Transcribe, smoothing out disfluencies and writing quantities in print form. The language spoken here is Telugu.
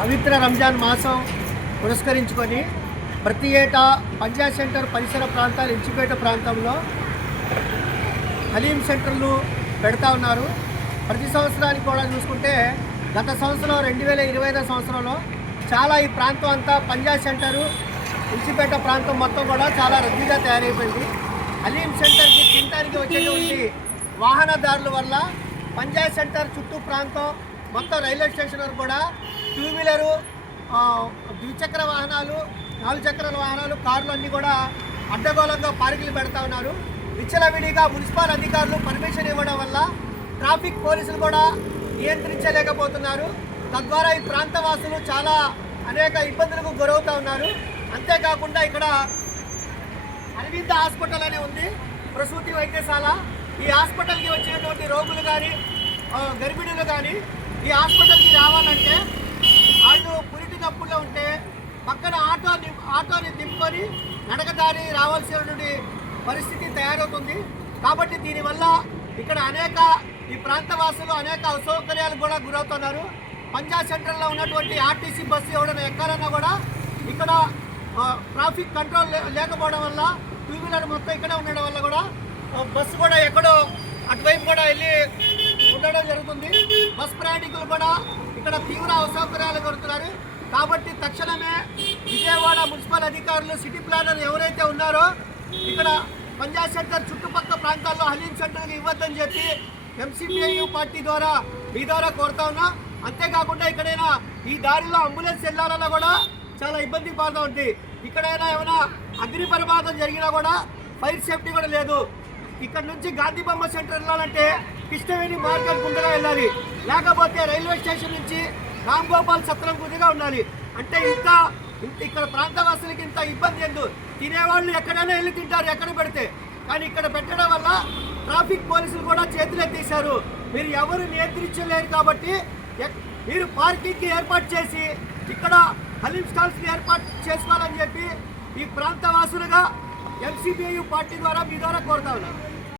పవిత్ర రంజాన్ మాసం పురస్కరించుకొని ప్రతి ఏటా పంజాబ్ సెంటర్ పరిసర ప్రాంతాలు ఇంచిపేట ప్రాంతంలో హలీం సెంటర్లు పెడతా ఉన్నారు. ప్రతి సంవత్సరానికి కూడా చూసుకుంటే గత సంవత్సరం 2025 సంవత్సరంలో చాలా ఈ ప్రాంతం అంతా పంజాబ్ సెంటరు ఇంచిపేట ప్రాంతం మొత్తం కూడా చాలా రద్దీగా తయారైపోయింది. హలీం సెంటర్కి తినడానికి వచ్చేటువంటి వాహనదారుల వల్ల పంజాబ్ సెంటర్ చుట్టూ ప్రాంతం మొత్తం రైల్వే స్టేషన్ వరకు కూడా టూ వీలరు, ద్విచక్ర వాహనాలు, 4 చక్రాల వాహనాలు, కార్లు అన్నీ కూడా అడ్డగోళంగా పార్కులు పెడతా ఉన్నారు. విచ్చలవిడిగా మున్సిపల్ అధికారులు పర్మిషన్ ఇవ్వడం వల్ల ట్రాఫిక్ పోలీసులు కూడా నియంత్రించలేకపోతున్నారు. తద్వారా ఈ ప్రాంతవాసులు చాలా అనేక ఇబ్బందులకు గురవుతూ ఉన్నారు. అంతేకాకుండా ఇక్కడ అరవింద హాస్పిటల్ అనే ఉంది, ప్రసూతి వైద్యశాల. ఈ హాస్పిటల్కి వచ్చినటువంటి రోగులు కానీ గర్భిణులు కానీ ఈ హాస్పిటల్కి రావాలంటే వాళ్ళు పురిటి నొప్పుల్లో ఉంటే పక్కన ఆటోని దింపుకొని నడకదారి రావాల్సినటువంటి పరిస్థితి తయారవుతుంది. కాబట్టి దీనివల్ల ఇక్కడ ఈ ప్రాంతవాసులు అనేక అసౌకర్యాలు కూడా గురవుతున్నారు. పంజాబ్ సెంటర్లో ఉన్నటువంటి ఆర్టీసీ బస్సు ఎవరైనా ఎక్కాలన్నా కూడా ఇక్కడ ట్రాఫిక్ కంట్రోల్ లేకపోవడం వల్ల, టూ వీలర్ మొత్తం ఇక్కడే ఉండడం వల్ల కూడా బస్సు కూడా ఎక్కడో అటువైపు కూడా వెళ్ళి ఉండడం జరుగుతుంది. బస్ ప్రయాణికులు కూడా ఇక్కడ తీవ్ర అసౌకర్యాలు కొడుతున్నారు. కాబట్టి తక్షణమే విజయవాడ మున్సిపల్ అధికారులు, సిటీ ప్లానర్ ఎవరైతే ఉన్నారో ఇక్కడ పంజాబ్ సెంటర్ చుట్టుపక్కల ప్రాంతాల్లో హలీం సెంటర్కి ఇవ్వద్దని చెప్పి ఎంసీపీఐయు పార్టీ ద్వారా మీ ద్వారా కోరుతా ఉన్నా. అంతేకాకుండా ఇక్కడైనా ఈ దారిలో అంబులెన్స్ వెళ్ళాలన్నా కూడా చాలా ఇబ్బంది పడుతూ ఉంటుంది. ఇక్కడైనా ఏమైనా అగ్ని ప్రమాదం జరిగినా కూడా ఫైర్ సేఫ్టీ కూడా లేదు. ఇక్కడ నుంచి గాంధీ బొమ్మ సెంటర్ వెళ్ళాలంటే కృష్ణవేణి మార్కెట్ గుండగా వెళ్ళాలి, లేకపోతే రైల్వే స్టేషన్ నుంచి రామ్ గోపాల్ సత్రం గుదిగా ఉండాలి. అంటే ఇక్కడ ప్రాంతవాసులకి ఇంత ఇబ్బంది ఎందుకు? తినేవాళ్ళు ఎక్కడైనా వెళ్ళి తింటారు ఎక్కడ పెడితే, కానీ ఇక్కడ పెట్టడం వల్ల ట్రాఫిక్ పోలీసులు కూడా చేతులెత్తేశారు. మీరు ఎవరు నియంత్రించలేరు. కాబట్టి మీరు పార్కింగ్కి ఏర్పాటు చేసి ఇక్కడ హలీం స్టాల్స్కి ఏర్పాటు చేసుకోవాలని చెప్పి ఈ ప్రాంతవాసులుగా ఎంసీపీఐ పార్టీ ద్వారా మీ ద్వారా కోరుతా ఉన్నారు.